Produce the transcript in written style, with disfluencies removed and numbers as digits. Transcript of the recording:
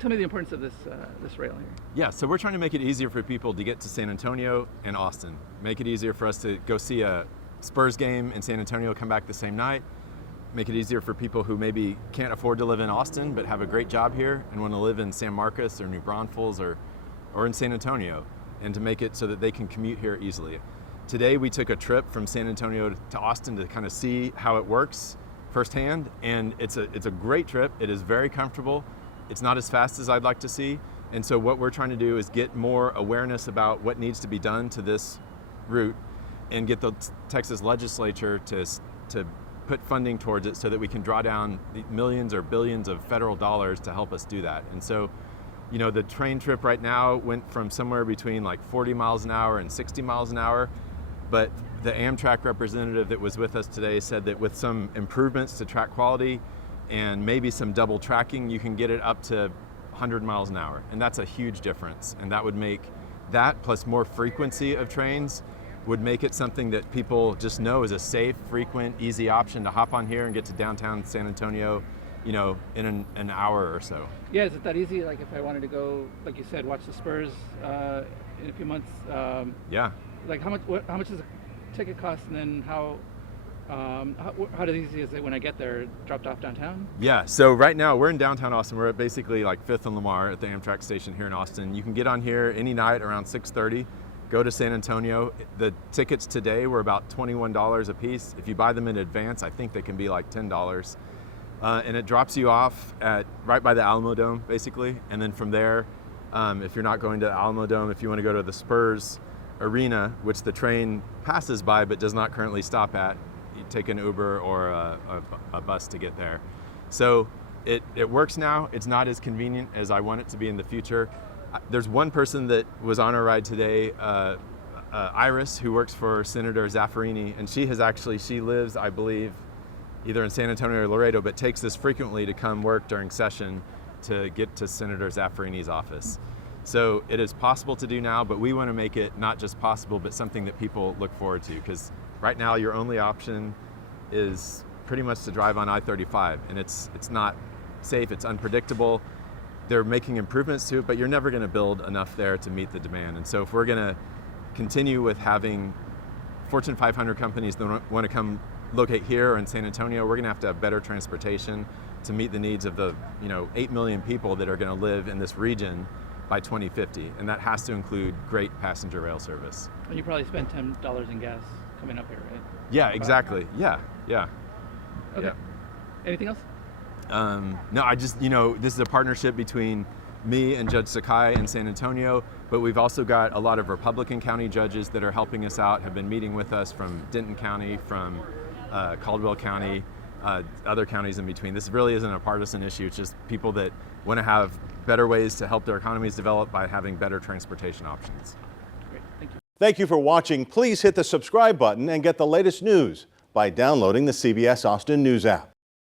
Tell me the importance of this rail here. Yeah, so we're trying to make it easier for people to get to San Antonio and Austin. Make it easier for us to go see a Spurs game in San Antonio, come back the same night. Make it easier for people who maybe can't afford to live in Austin but have a great job here and want to live in San Marcos or New Braunfels or in San Antonio, and to make it so that they can commute here easily. Today we took a trip from San Antonio to Austin to kind of see how it works firsthand, and it's a great trip. It is very comfortable. It's not as fast as I'd like to see, and so what we're trying to do is get more awareness about what needs to be done to this route and get the Texas legislature to put funding towards it so that we can draw down the millions or billions of federal dollars to help us do that. And so, you know, the train trip right now went from somewhere between like 40 miles an hour and 60 miles an hour, but the Amtrak representative that was with us today said that with some improvements to track quality and maybe some double tracking, you can get it up to 100 miles an hour. And that's a huge difference. And that would make that, plus more frequency of trains, would make it something that people just know is a safe, frequent, easy option to hop on here and get to downtown San Antonio, you know, in an hour or so. Yeah, is it that easy? Like if I wanted to go, like you said, watch the Spurs in a few months. Yeah. Like how much does a ticket cost, and then how easy is it when I get there, dropped off downtown? Yeah, so right now we're in downtown Austin. We're at basically like 5th and Lamar at the Amtrak station here in Austin. You can get on here any night around 6:30, go to San Antonio. The tickets today were about $21 a piece. If you buy them in advance, I think they can be like $10. And it drops you off at right by the Alamo Dome, basically. And then from there, if you're not going to the Alamo Dome, if you want to go to the Spurs Arena, which the train passes by but does not currently stop at, you take an Uber or a bus to get there. So it works now. It's not as convenient as I want it to be in the future. There's one person that was on our ride today, Iris, who works for Senator Zaffarini, and she lives, I believe, either in San Antonio or Laredo, but takes this frequently to come work during session to get to Senator Zaffarini's office. So it is possible to do now, but we want to make it not just possible, but something that people look forward to, because right now your only option is pretty much to drive on I-35, and it's not safe, it's unpredictable. They're making improvements to it, but you're never going to build enough there to meet the demand. And so if we're going to continue with having Fortune 500 companies that want to come locate here or in San Antonio, we're going to have better transportation to meet the needs of the 8 million people that are going to live in this region by 2050, and that has to include great passenger rail service. And you probably spend $10 in gas coming up here, right? Yeah, exactly. Yeah. Okay. Yeah. Anything else? No, this is a partnership between me and Judge Sakai in San Antonio, but we've also got a lot of Republican county judges that are helping us out, have been meeting with us from Denton County, from Caldwell County, other counties in between. This really isn't a partisan issue. It's just people that want to have better ways to help their economies develop by having better transportation options. Great, thank you. Thank you for watching. Please hit the subscribe button and get the latest news by downloading the CBS Austin News app.